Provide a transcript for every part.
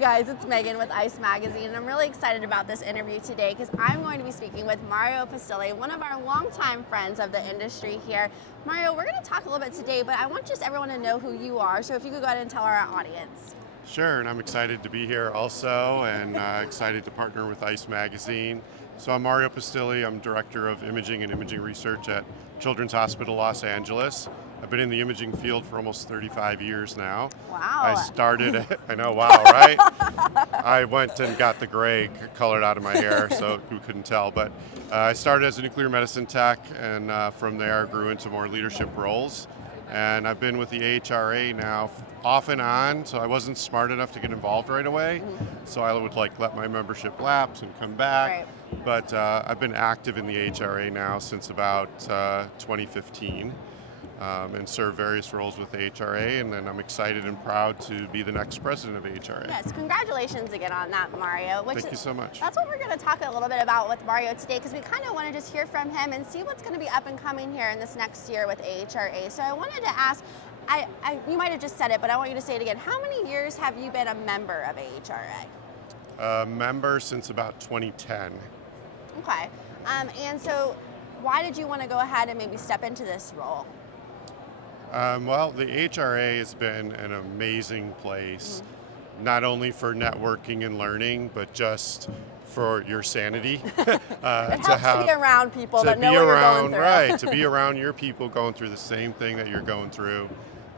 Guys, it's Megan with ICE Magazine, and I'm really excited about this interview today because I'm going to be speaking with Mario Pistilli, one of our longtime friends of the industry here. Mario, we're going to talk a little bit today, but I want just everyone to know who you are, so if you could go ahead and tell our audience. Sure, and I'm excited to be here also, and excited to partner with ICE Magazine. So I'm Mario Pistilli. I'm Director of Imaging and Imaging Research at Children's Hospital Los Angeles. I've been in the imaging field for almost 35 years now. Wow. I started, I know, wow, right? I went and got the gray colored out of my hair, so you couldn't tell. But I started as a nuclear medicine tech, and from there grew into more leadership roles. And I've been with the AHRA now off and on, so I wasn't smart enough to get involved right away. So I would let my membership lapse and come back. Right. But I've been active in the AHRA now since about 2015. And serve various roles with AHRA, and then I'm excited and proud to be the next president of AHRA. Yes, congratulations again on that, Mario. Thank you so much. That's what we're going to talk a little bit about with Mario today, because we kind of want to just hear from him and see what's going to be up and coming here in this next year with AHRA. So I wanted to ask, you might have just said it, but I want you to say it again. How many years have you been a member of AHRA? A member since about 2010. Okay, and so why did you want to go ahead and maybe step into this role? Well, the AHRA has been an amazing place, not only for networking and learning, but just for your sanity. It helps to be around people that know what you're going through. Right, to be around your people going through the same thing that you're going through,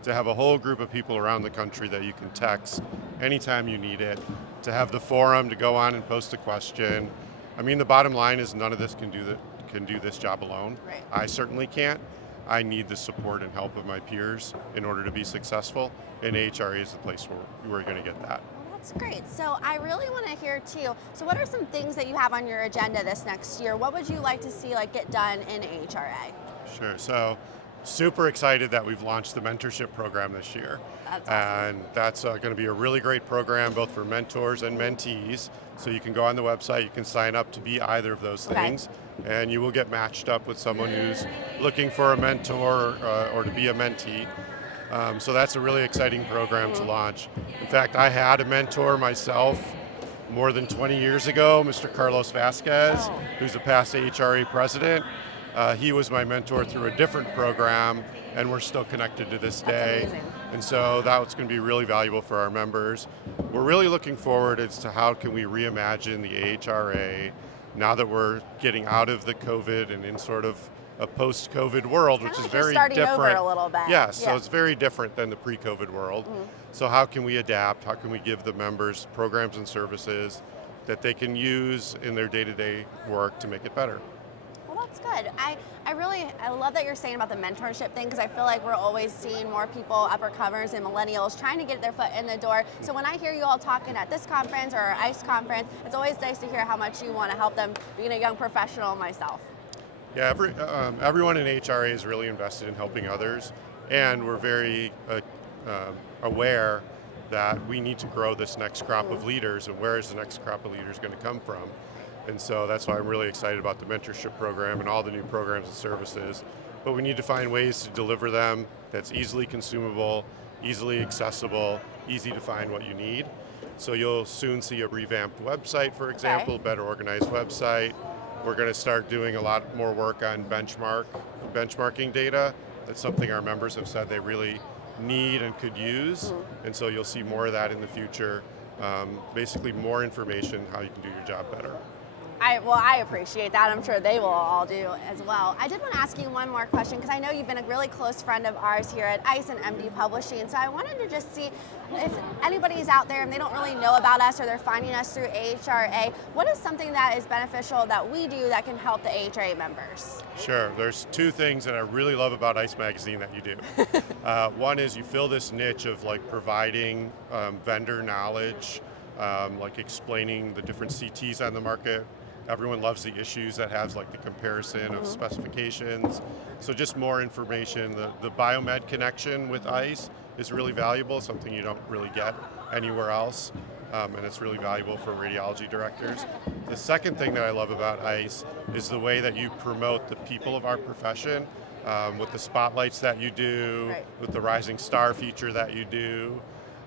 to have a whole group of people around the country that you can text anytime you need it, to have the forum to go on and post a question. I mean, the bottom line is none of this can do this job alone. Right. I certainly can't. I need the support and help of my peers in order to be successful, and AHRA is the place where we're going to get that. Well, that's great. So I really want to hear too, so what are some things that you have on your agenda this next year? What would you like to see get done in AHRA? Sure. So super excited that we've launched the mentorship program this year. That's awesome. And that's going to be a really great program both for mentors and mentees. So you can go on the website, you can sign up to be either of those things, and you will get matched up with someone who's looking for a mentor or to be a mentee. So that's a really exciting program to launch. In fact, I had a mentor myself more than 20 years ago, Mr. Carlos Vasquez, who's a past AHRA President. He was my mentor through a different program, and we're still connected to this day. That's amazing. And so that's going to be really valuable for our members. We're really looking forward as to how can we reimagine the AHRA now that we're getting out of the COVID and in sort of a post-COVID world, which is very different. Starting over a little bit. Yes, so it's very different than the pre-COVID world. So how can we adapt? How can we give the members programs and services that they can use in their day-to-day work to make it better? Well, that's good. I love that you're saying about the mentorship thing, because I feel like we're always seeing more people, uppercomers and millennials, trying to get their foot in the door. So when I hear you all talking at this conference or our ICE conference, it's always nice to hear how much you want to help them, being a young professional myself. Yeah, everyone in AHRA is really invested in helping others, and we're very aware that we need to grow this next crop of leaders, and where is the next crop of leaders going to come from? And so that's why I'm really excited about the mentorship program and all the new programs and services. But we need to find ways to deliver them that's easily consumable, easily accessible, easy to find what you need. So you'll soon see a revamped website, for example, better organized website. We're going to start doing a lot more work on benchmarking data. That's something our members have said they really need and could use. And so you'll see more of that in the future. Basically more information, how you can do your job better. I appreciate that. I'm sure they will all do as well. I did want to ask you one more question, because I know you've been a really close friend of ours here at ICE and MD Publishing. So I wanted to just see if anybody's out there and they don't really know about us, or they're finding us through AHRA, what is something that is beneficial that we do that can help the AHRA members? Sure. There's two things that I really love about ICE Magazine that you do. One is you fill this niche of providing vendor knowledge, explaining the different CTs on the market. Everyone loves the issues that has the comparison of specifications. So just more information. The biomed connection with ICE is really valuable, something you don't really get anywhere else. And it's really valuable for radiology directors. The second thing that I love about ICE is the way that you promote the people of our profession, with the spotlights that you do, with the Rising Star feature that you do.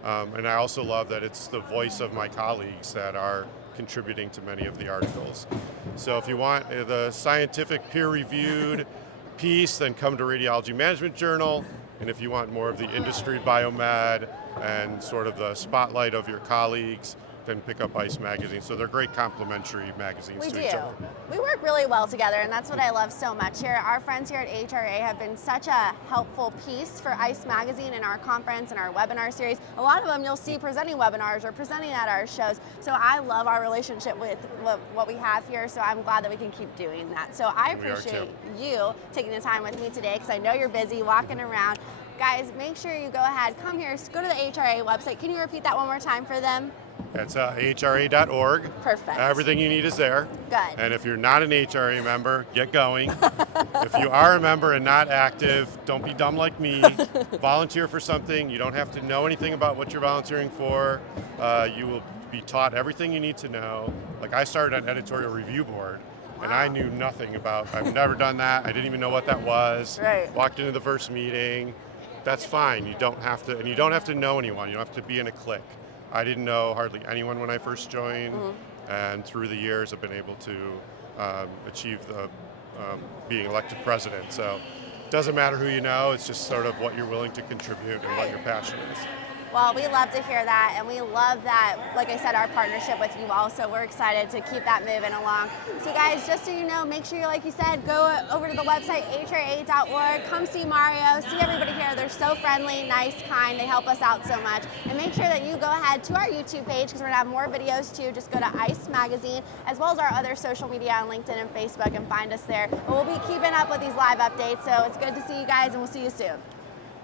And I also love that it's the voice of my colleagues that are contributing to many of the articles. So if you want the scientific peer-reviewed piece, then come to Radiology Management Journal. And if you want more of the industry biomed and sort of the spotlight of your colleagues, then pick up ICE magazine. So they're great complementary magazines We to do. each other. We work really well together, and that's what I love so much here. Our friends here at AHRA have been such a helpful piece for ICE magazine in our conference and our webinar series. A lot of them you'll see presenting webinars or presenting at our shows. So I love our relationship with what we have here, so I'm glad that we can keep doing that. So I appreciate you taking the time with me today, because I know you're busy walking around. Guys, make sure you go ahead, come here, go to the AHRA website. Can you repeat that one more time for them? It's AHRA.org. Perfect. Everything you need is there. Good. And if you're not an AHRA member, get going. If you are a member and not active, don't be dumb like me. Volunteer for something. You don't have to know anything about what you're volunteering for. You will be taught everything you need to know. Like, I started on editorial review board, and I knew nothing about, I've never done that. I didn't even know what that was. Right. Walked into the first meeting. That's fine. You don't have to, and you don't have to know anyone. You don't have to be in a clique. I didn't know hardly anyone when I first joined, and through the years I've been able to achieve the being elected president. So it doesn't matter who you know, it's just sort of what you're willing to contribute and what your passion is. Well, we love to hear that, and we love that, like I said, our partnership with you all, so we're excited to keep that moving along. So guys, just so you know, make sure, like you said, go over to the website, ahra.org, come see Mario, see everybody here. They're so friendly, nice, kind, they help us out so much. And make sure that you go ahead to our YouTube page, because we're gonna have more videos too. Just go to ICE Magazine, as well as our other social media on LinkedIn and Facebook, and find us there. But we'll be keeping up with these live updates, so it's good to see you guys, and we'll see you soon.